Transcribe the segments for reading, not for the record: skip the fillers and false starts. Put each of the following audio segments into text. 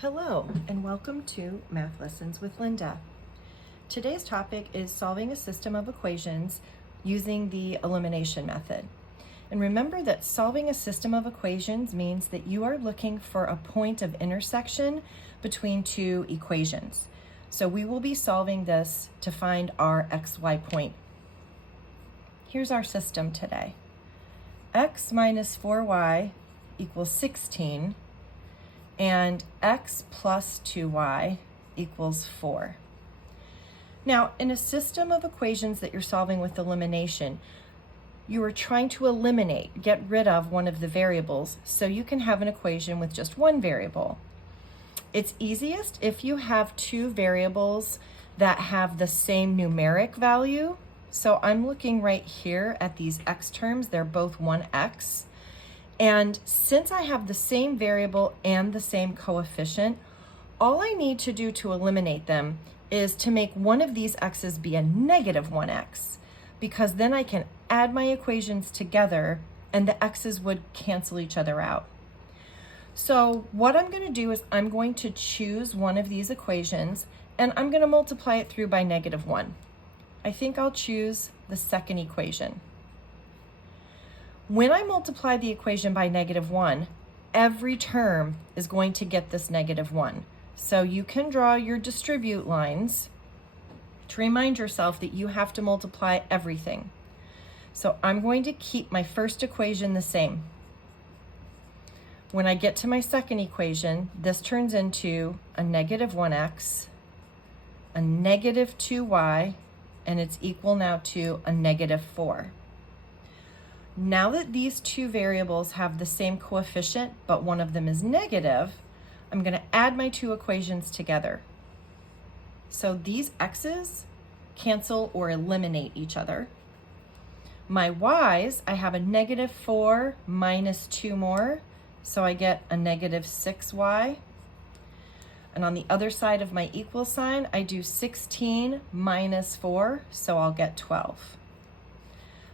Hello, and welcome to Math Lessons with Linda. Today's topic is solving a system of equations using the elimination method. And remember that solving a system of equations means that you are looking for a point of intersection between two equations. So we will be solving this to find our xy point. Here's our system today. X minus 4y equals 16. And x plus 2y equals 4. Now, in a system of equations that you're solving with elimination, you are trying to eliminate, get rid of one of the variables so you can have an equation with just one variable. It's easiest if you have two variables that have the same numeric value. So I'm looking right here at these x terms, they're both 1x. And since I have the same variable and the same coefficient, all I need to do to eliminate them is to make one of these x's be a negative 1x, because then I can add my equations together and the x's would cancel each other out. So what I'm going to do is I'm going to choose one of these equations and I'm going to multiply it through by -1. I think I'll choose the second equation. When I multiply the equation by -1, every term is going to get this -1. So you can draw your distribute lines to remind yourself that you have to multiply everything. So I'm going to keep my first equation the same. When I get to my second equation, this turns into a -1x, a -2y, and it's equal now to a -4. Now that these two variables have the same coefficient, but one of them is negative, I'm going to add my two equations together. So these x's cancel or eliminate each other. My y's, I have a -4 minus 2 more, so I get a -6y. And on the other side of my equal sign, I do 16 minus 4, so I'll get 12.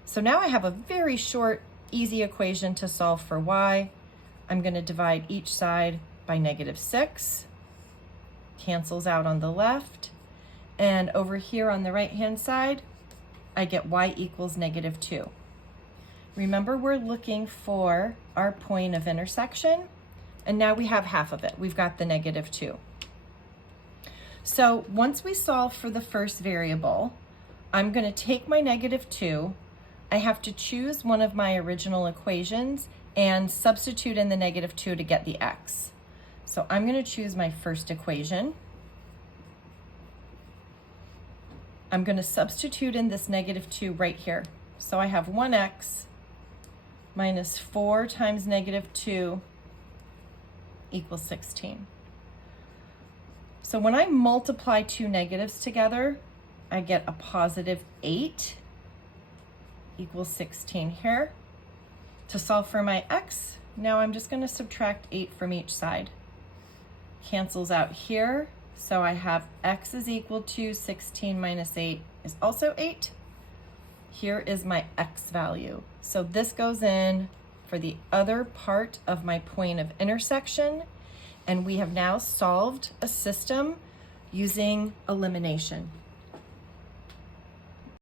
So now I have a very short, easy equation to solve for y. I'm going to divide each side by -6. Cancels out on the left. And over here on the right-hand side, I get y equals -2. Remember, we're looking for our point of intersection. And now we have half of it. We've got the -2. So once we solve for the first variable, I'm going to take my -2. I have to choose one of my original equations and substitute in the -2 to get the x. So I'm going to choose my first equation. I'm going to substitute in this -2 right here. So I have 1x minus 4 times -2 equals 16. So when I multiply two negatives together, I get a +8 equals 16 here. To solve for my x, now I'm just going to subtract 8 from each side. Cancels out here, so I have x is equal to 16 minus 8 is also 8. Here is my x value. So this goes in for the other part of my point of intersection, and we have now solved a system using elimination.